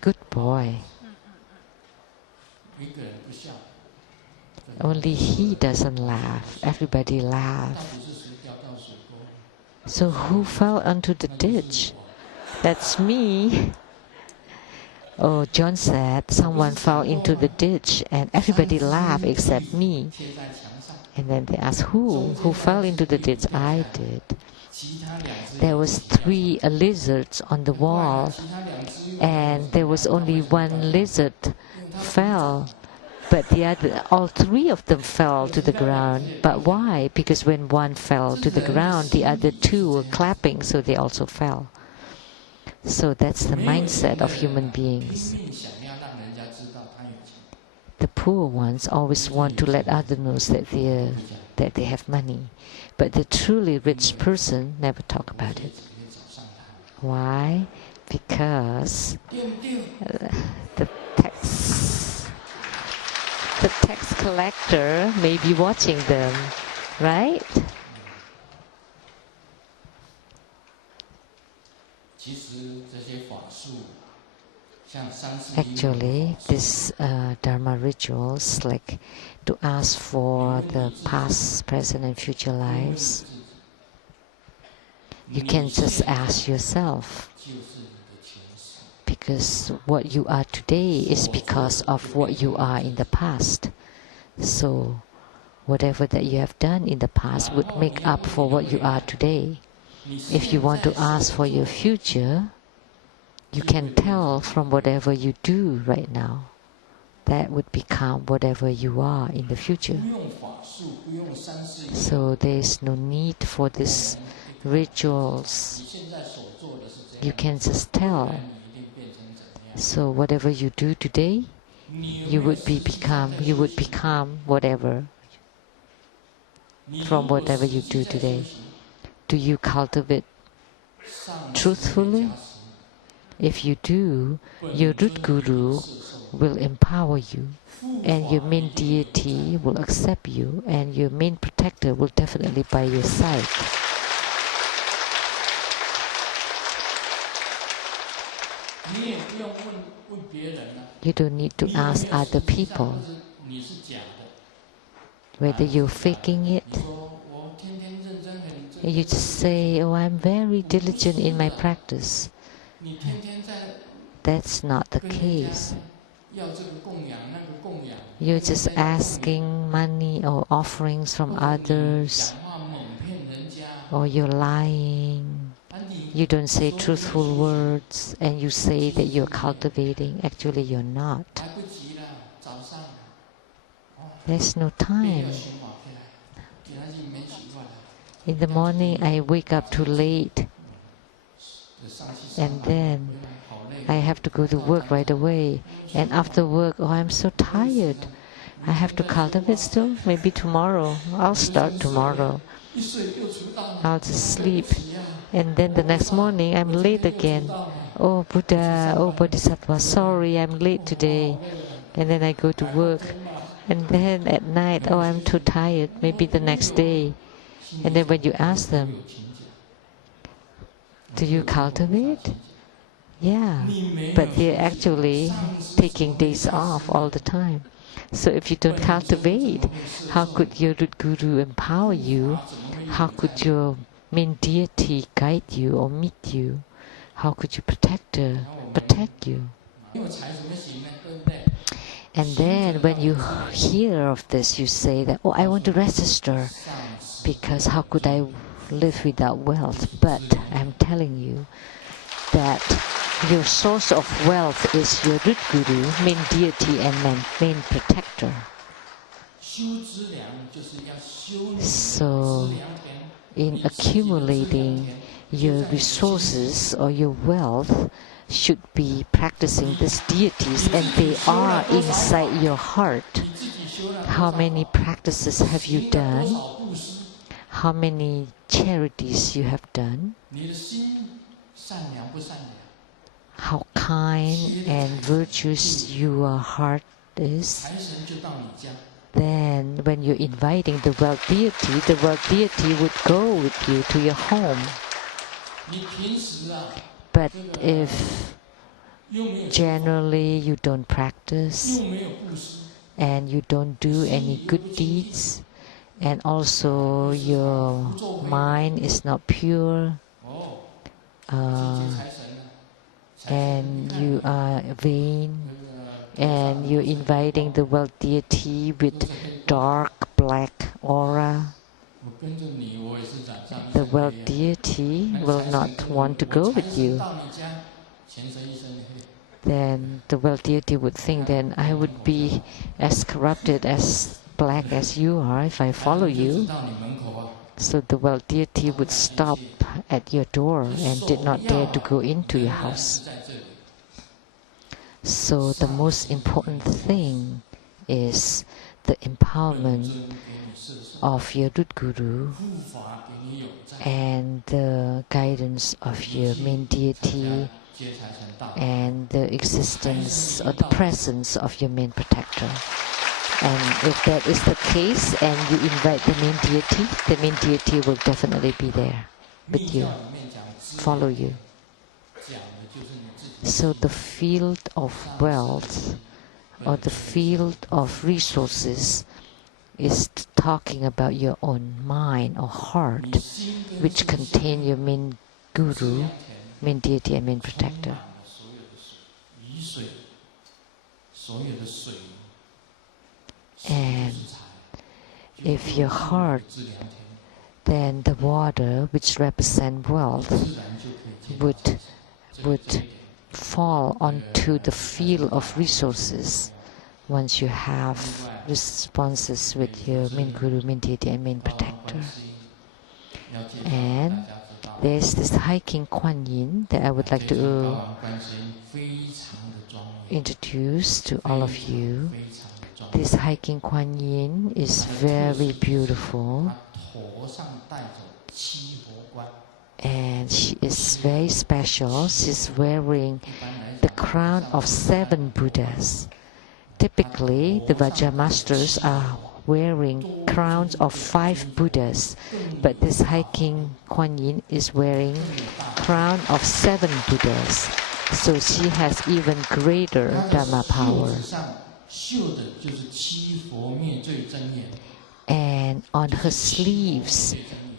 Good boy. Only he doesn't laugh. Everybody laughs. So who fell into the ditch? That's me. Oh, John said someone fell into the ditch and everybody laughed except me. And then they asked, who fell into the ditch? I did. There was 3 lizards on the wall and there was only one lizard fell. But all 3 of them fell to the ground. But why? Because when one fell to the ground, the other 2 were clapping, so they also fell. So that's the mindset of human beings. The poor ones always want to let others know that they have money. But the truly rich person never talk about it. Why? Because the tax collector may be watching them, right? Actually, this Dharma rituals, like to ask for the past, present, and future lives, you can just ask yourself. Because what you are today is because of what you are in the past. So whatever that you have done in the past would make up for what you are today. If you want to ask for your future, you can tell from whatever you do right now. That would become whatever you are in the future. So there is no need for these rituals. You can just tell. So whatever you do today, you would become whatever from whatever you do today. Do you cultivate truthfully? If you do, your root guru will empower you, and your main deity will accept you, and your main protector will definitely by your side. You don't need to ask other people whether you're faking it. You just say, oh, I'm very diligent in my practice. That's not the case. You're just asking money or offerings from others, or you're lying. You don't say truthful words, and you say that you're cultivating. Actually, you're not. There's no time. In the morning, I wake up too late, and then I have to go to work right away. And after work, oh, I'm so tired. I have to cultivate still. Maybe tomorrow. I'll start tomorrow. I'll just sleep. And then the next morning, I'm late again. Oh, Buddha, oh, Bodhisattva, sorry, I'm late today. And then I go to work. And then at night, oh, I'm too tired. Maybe the next day. And then when you ask them, Do you cultivate? Yeah, but they're actually taking days off all the time. So if you don't cultivate, how could your root guru empower you? How could your main deity guide you or meet you? How could you protect you? And then when you hear of this, you say that, oh, I want to register because how could I live without wealth? But I'm telling you that your source of wealth is your root guru, main deity and main protector. So in accumulating your resources or your wealth, should be practicing these deities, and they are inside your heart. How many practices have you done? How many charities you have done? How kind and virtuous your heart is? Then when you're inviting the wealth deity would go with you to your home. But if generally you don't practice and you don't do any good deeds, and also your mind is not pure, and you are vain, and you're inviting the wealth deity with dark black aura, the wealth deity will not want to go with you. Then the wealth deity would think, then I would be as corrupted, as black as you are if I follow you. So the wealth deity would stop at your door and did not dare to go into your house. So the most important thing is the empowerment of your root guru and the guidance of your main deity and the existence or the presence of your main protector. And if that is the case and you invite the main deity will definitely be there with you, follow you. So the field of wealth or the field of resources is talking about your own mind or heart, which contain your main guru, main deity and main protector. And if your heart, then the water which represents wealth would fall onto the field of resources once you have responses with your main guru, main deity and main protector. And there's this hiking Kuan Yin that I would like to introduce to all of you. This hiking Kuan Yin is very beautiful, and she is very special. She's wearing the crown of 7 Buddhas. Typically, the Vajra masters are wearing crowns of 5 Buddhas, but this hiking Kuan Yin is wearing crown of 7 Buddhas. So she has even greater Dharma power. And on her sleeves,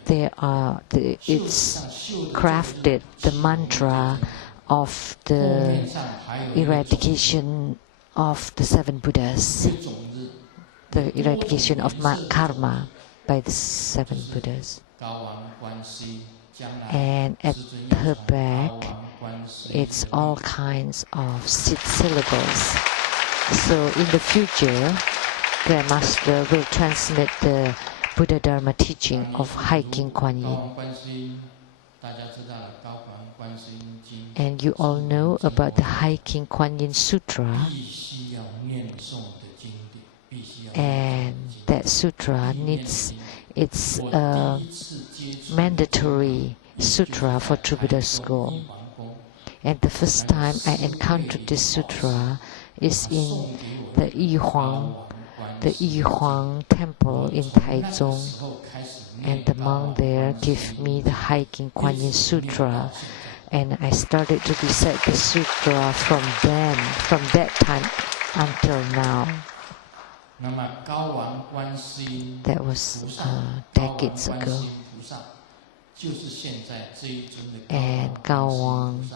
it's crafted the mantra of the eradication of the 7 Buddhas, the eradication of karma by the 7 Buddhas. And at her back, it's all kinds of syllables. So in the future, Grandmaster will transmit the Buddha Dharma teaching of hiking Kuan Yin. And you all know about the hiking Kuan Yin Sutra. And that sutra it's a mandatory sutra for True Buddha school. And the first time I encountered this sutra is in the Yihuang temple in Taiwan. And the monk there gave me the hiking Kuan Yin Sutra. And I started to recite the sutra from that time until now. That was decades ago. And Cao Wang,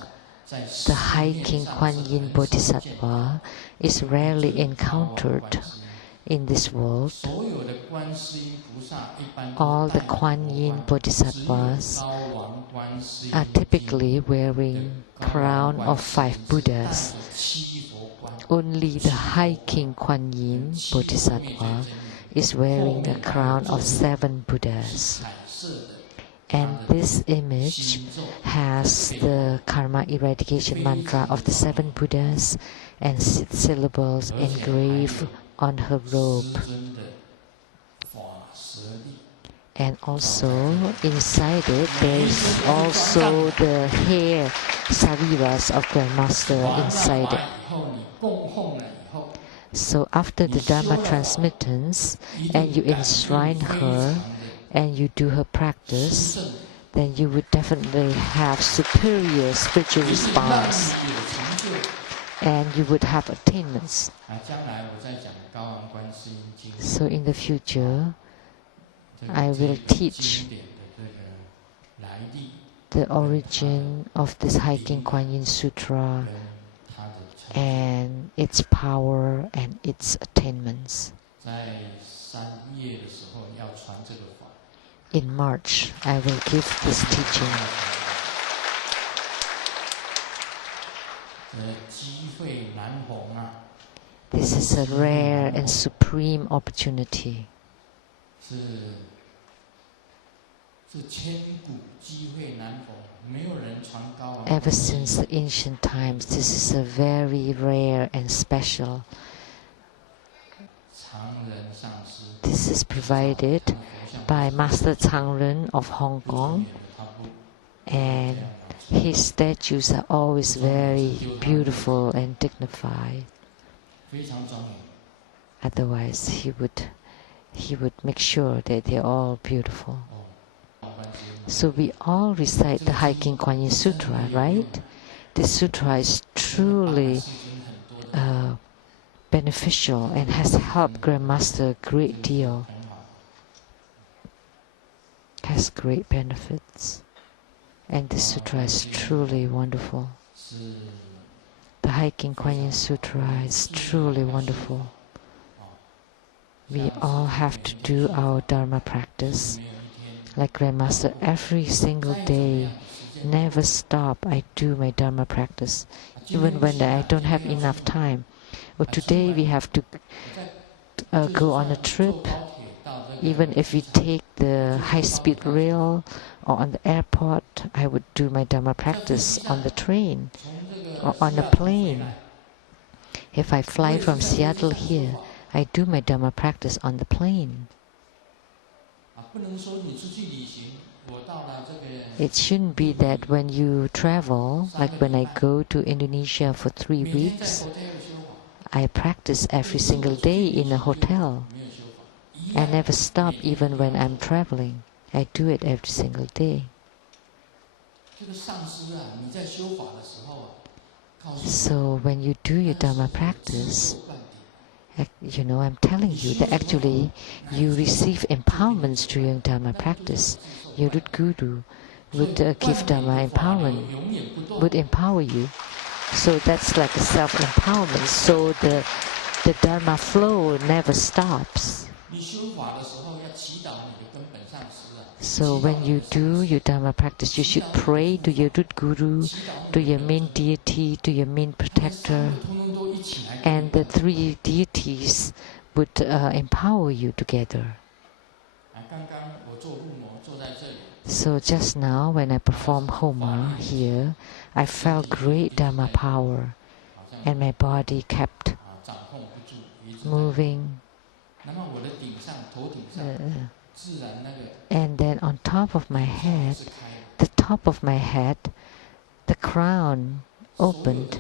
the High King Kuan Yin Bodhisattva, is rarely encountered in this world. All the Kuan Yin Bodhisattvas are typically wearing crown of 5 Buddhas. Only the High King Kuan Yin Bodhisattva is wearing a crown of 7 Buddhas. And this image has the karma eradication mantra of the 7 Buddhas and syllables engraved on her robe. And also inside it there is also the hair sariras of Grandmaster inside it. So after the Dharma transmittance and you enshrine her and you do her practice, then you would definitely have superior spiritual response and you would have attainments. So in the future, I will teach the origin of this High King Kuan Yin Sutra and its power and its attainments. In March, I will give this teaching. This is a rare and supreme opportunity. Ever since the ancient times, this is a very rare and special. This is provided by Master Tsang of Hong Kong, and his statues are always very beautiful and dignified. Otherwise, he would make sure that they're all beautiful. So we all recite the High King Kuan Yin Sutra, right? This sutra is truly beneficial and has helped Grandmaster a great deal. Has great benefits. And this sutra is truly wonderful. The High King Kuan Yin Sutra is truly wonderful. We all have to do our Dharma practice. Like Grandmaster, every single day, never stop, I do my Dharma practice. Even when I don't have enough time. Or today we have to go on a trip. Even if we take the high-speed rail or on the airport, I would do my Dharma practice on the train or on a plane. If I fly from Seattle here, I do my Dharma practice on the plane. It shouldn't be that when you travel, like when I go to Indonesia for 3 weeks, I practice every single day in a hotel. I never stop even when I'm traveling. I do it every single day. So when you do your Dharma practice, I'm telling you that actually you receive empowerments during Dharma practice. Your root guru would give Dharma empowerment, would empower you. So that's like a self-empowerment. So the Dharma flow never stops. So when you do your Dharma practice, you should pray to your root guru, to your main deity, to your main protector, and the 3 deities would empower you together. So just now, when I performed Homa here, I felt great Dharma power, and my body kept moving. And then on top of my head, the crown opened,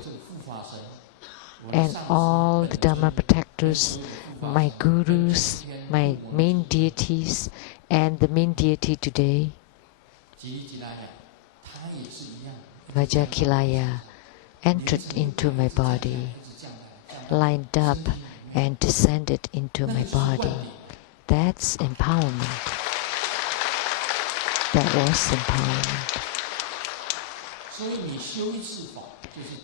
and all the Dharma protectors, my gurus, my main deities, and the main deity today, Vajrayana entered into my body, lined up and descended into my body. That's empowerment. That was empowerment.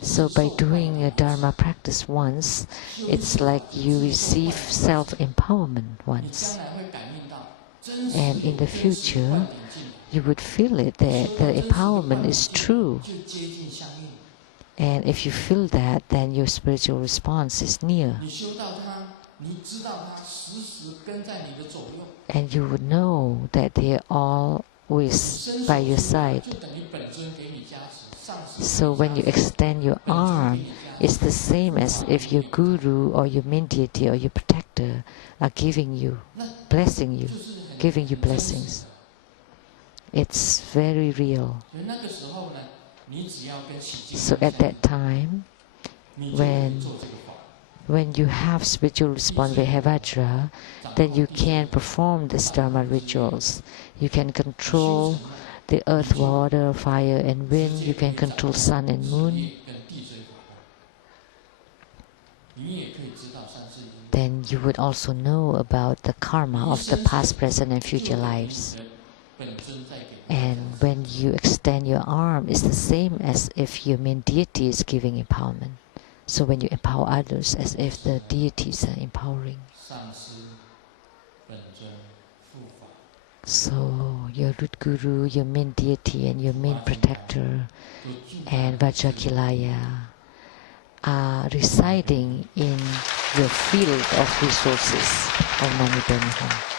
So by doing a Dharma practice once, it's like you receive self-empowerment once. And in the future, you would feel it, that the empowerment is true. And if you feel that, then your spiritual response is near. And you would know that they are always by your side. So when you extend your arm, it's the same as if your guru or your main deity or your protector are giving you, blessing you, giving you blessings. It's very real. So at that time, when you have spiritual response with Hevajra, then you can perform these Dharma rituals. You can control the earth, water, fire, and wind. You can control sun and moon. Then you would also know about the karma of the past, present, and future lives. And when you extend your arm, it's the same as if your main deity is giving empowerment. So when you empower others, as if the deities are empowering. So your root guru, your main deity, and your main protector, and Vajrayana are residing in your field of resources of Mani Padme Hum.